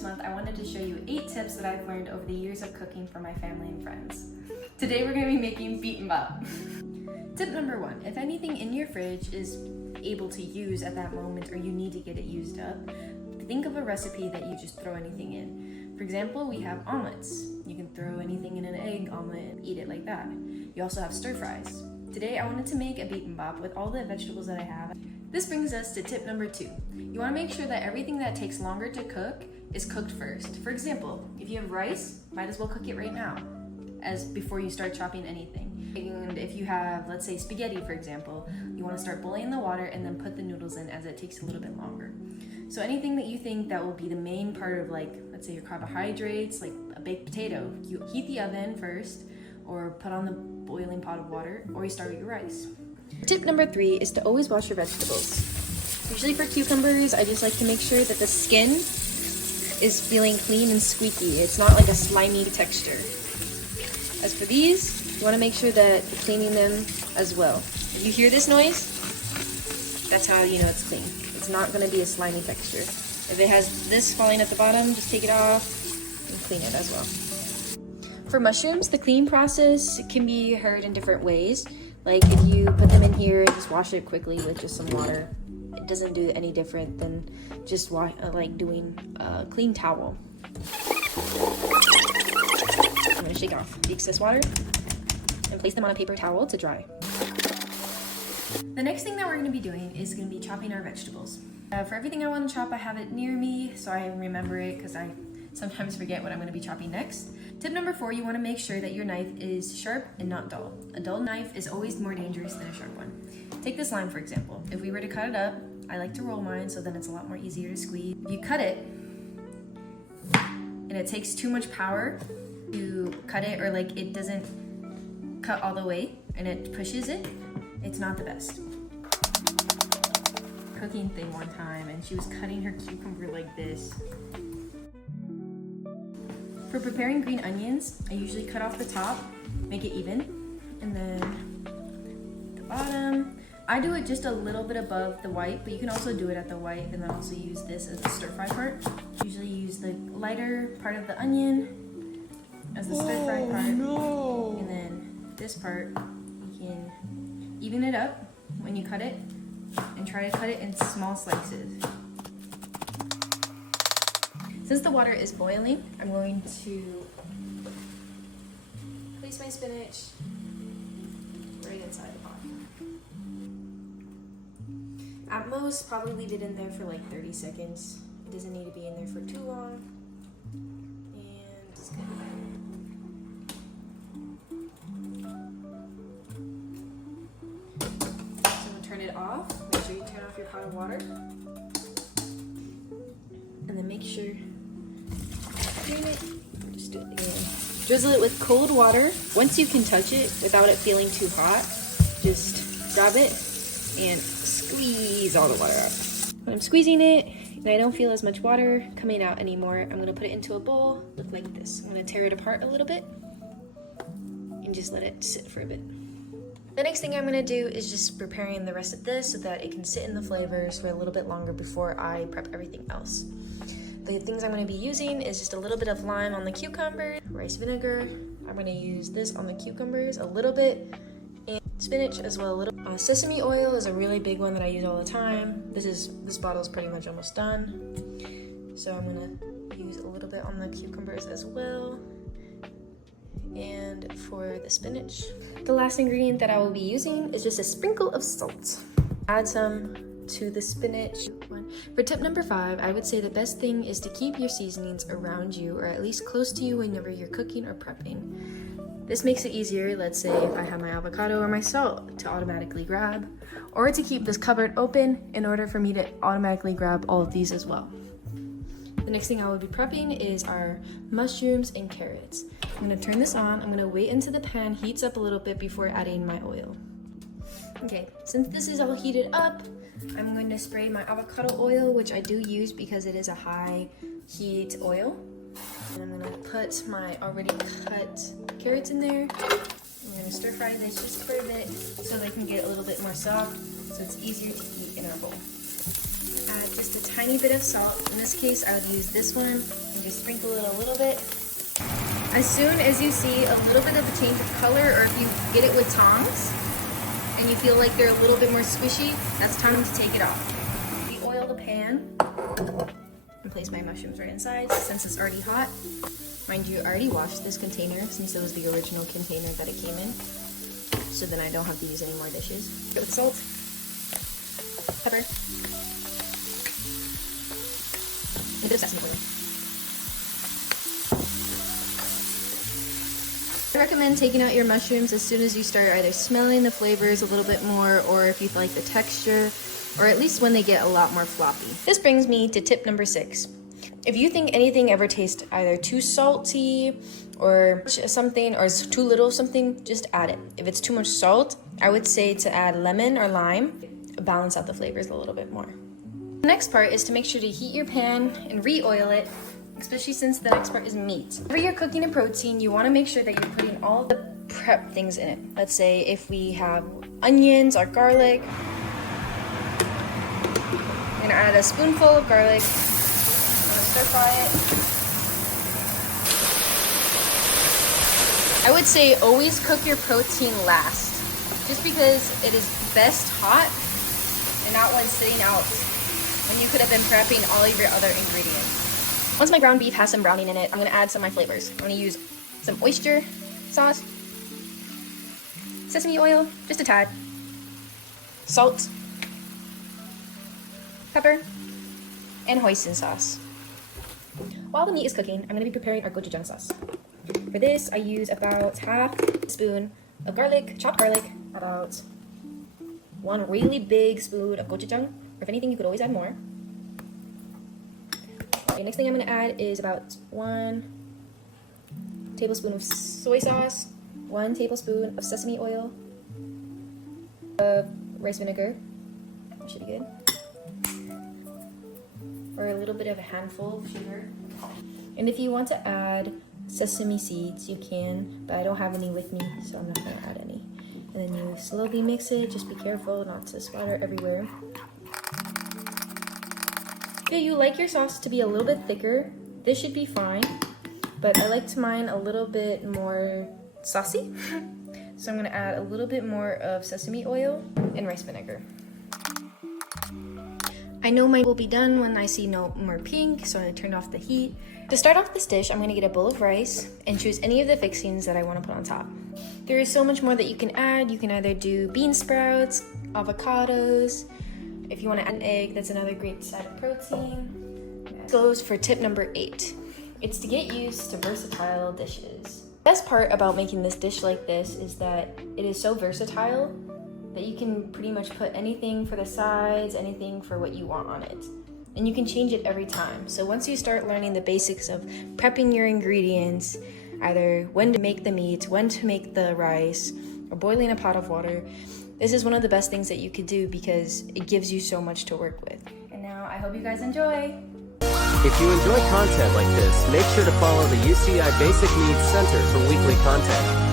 this month, I wanted to show you 8 tips that I've learned over the years of cooking for my family and friends. Today we're going to be making bibimbap. Tip number 1, if anything in your fridge is able to use at that moment or you need to get it used up, think of a recipe that you just throw anything in. For example, we have omelets. You can throw anything in an egg omelet and eat it like that. You also have stir fries. Today I wanted to make a bibimbap with all the vegetables that I have. This brings us to tip number 2. You want to make sure that everything that takes longer to cook is cooked first. For example, if you have rice, might as well cook it right now, as before you start chopping anything. And if you have, let's say, spaghetti, for example, you want to start boiling the water and then put the noodles in, as it takes a little bit longer. So anything that you think that will be the main part of, like, let's say your carbohydrates, like a baked potato, you heat the oven first, or put on the boiling pot of water, or you start with your rice. Tip number 3 is to always wash your vegetables. Usually for cucumbers, I just like to make sure that the skin is feeling clean and squeaky. It's not like a slimy texture. As for these, you want to make sure that you're cleaning them as well. If you hear this noise, that's how you know it's clean. It's not going to be a slimy texture. If it has this falling at the bottom, just take it off and clean it as well. For mushrooms, the cleaning process can be heard in different ways. Like if you put them in here and just wash it quickly with just some water, it doesn't do any different than just like doing a clean towel. I'm going to shake off the excess water and place them on a paper towel to dry. The next thing that we're going to be doing is going to be chopping our vegetables. For everything I want to chop, I have it near me so I remember it, because I sometimes forget what I'm going to be chopping next. Tip number 4, you want to make sure that your knife is sharp and not dull. A dull knife is always more dangerous than a sharp one. Take this lime, for example. If we were to cut it up, I like to roll mine so then it's a lot more easier to squeeze. If you cut it and it takes too much power to cut it, or like it doesn't cut all the way and it pushes it, it's not the best. Cooking thing one time and she was cutting her cucumber like this. For preparing green onions, I usually cut off the top, make it even, and then the bottom. I do it just a little bit above the white, but you can also do it at the white and then also use this as the stir fry part. Usually use the lighter part of the onion as the stir fry part. No. And then this part, you can even it up when you cut it and try to cut it in small slices. Since the water is boiling, I'm going to place my spinach right inside the pot. At most, probably leave it in there for like 30 seconds. It doesn't need to be in there for too long. And it's good. So I'm gonna turn it off. Make sure you turn off your pot of water. And then make sure just do it again. Drizzle it with cold water. Once you can touch it without it feeling too hot, just grab it and squeeze all the water out. When I'm squeezing it and I don't feel as much water coming out anymore, I'm going to put it into a bowl, look like this. I'm going to tear it apart a little bit and just let it sit for a bit. The next thing I'm going to do is just preparing the rest of this so that it can sit in the flavors for a little bit longer before I prep everything else. The things I'm going to be using is just a little bit of lime on the cucumber, rice vinegar. I'm going to use this on the cucumbers a little bit, and spinach as well a little. Sesame oil is a really big one that I use all the time. This bottle is pretty much almost done. So I'm going to use a little bit on the cucumbers as well. And for the spinach, the last ingredient that I will be using is just a sprinkle of salt. Add some to the spinach. For tip number 5, I would say the best thing is to keep your seasonings around you, or at least close to you whenever you're cooking or prepping. This makes it easier, let's say if I have my avocado or my salt, to automatically grab, or to keep this cupboard open in order for me to automatically grab all of these as well. The next thing I will be prepping is our mushrooms and carrots. I'm going to turn this on. I'm going to wait until the pan heats up a little bit before adding my oil. Okay, since this is all heated up, I'm going to spray my avocado oil, which I do use because it is a high heat oil. And I'm going to put my already cut carrots in there. I'm going to stir fry this just for a bit so they can get a little bit more soft, so it's easier to eat in our bowl. Add just a tiny bit of salt. In this case, I would use this one and just sprinkle it a little bit. As soon as you see a little bit of a change of color, or if you get it with tongs and you feel like they're a little bit more squishy, that's time to take it off. Oil the pan and place my mushrooms right inside since it's already hot. Mind you, I already washed this container since it was the original container that it came in, so then I don't have to use any more dishes. Go with salt, pepper, and a bit of sesame oil. I recommend taking out your mushrooms as soon as you start either smelling the flavors a little bit more, or if you like the texture, or at least when they get a lot more floppy. This brings me to tip number 6. If you think anything ever tastes either too salty or something, or is too little something, just add it. If it's too much salt, I would say to add lemon or lime, balance out the flavors a little bit more. The next part is to make sure to heat your pan and re-oil it, especially since the next part is meat. Whenever you're cooking a protein, you want to make sure that you're putting all the prep things in it. Let's say if we have onions or garlic, I'm gonna add a spoonful of garlic. I'm gonna stir fry it. I would say always cook your protein last, just because it is best hot and not when sitting out, when you could have been prepping all of your other ingredients. Once my ground beef has some browning in it, I'm gonna add some of my flavors. I'm gonna use some oyster sauce, sesame oil, just a tad, salt, pepper, and hoisin sauce. While the meat is cooking, I'm going to be preparing our gochujang sauce. For this, I use about half a spoon of garlic, chopped garlic, about 1 really big spoon of gochujang, or if anything, you could always add more. Okay, next thing I'm going to add is about 1 tablespoon of soy sauce, 1 tablespoon of sesame oil, of rice vinegar, that should be good, or a little bit of a handful of sugar. And if you want to add sesame seeds, you can, but I don't have any with me, so I'm not going to add any. And then you slowly mix it, just be careful not to splatter everywhere. If you like your sauce to be a little bit thicker, this should be fine, but I like mine a little bit more saucy. So I'm going to add a little bit more of sesame oil and rice vinegar. I know mine will be done when I see no more pink, so I turned off the heat. To start off this dish, I'm going to get a bowl of rice and choose any of the fixings that I want to put on top. There is so much more that you can add. You can either do bean sprouts, avocados. If you want to add an egg, that's another great side of protein. This goes for tip number 8. It's to get used to versatile dishes. The best part about making this dish like this is that it is so versatile that you can pretty much put anything for the sides, anything for what you want on it. And you can change it every time. So once you start learning the basics of prepping your ingredients, either when to make the meat, when to make the rice, or boiling a pot of water, this is one of the best things that you could do because it gives you so much to work with. And now I hope you guys enjoy. If you enjoy content like this, make sure to follow the UCI Basic Needs Center for weekly content.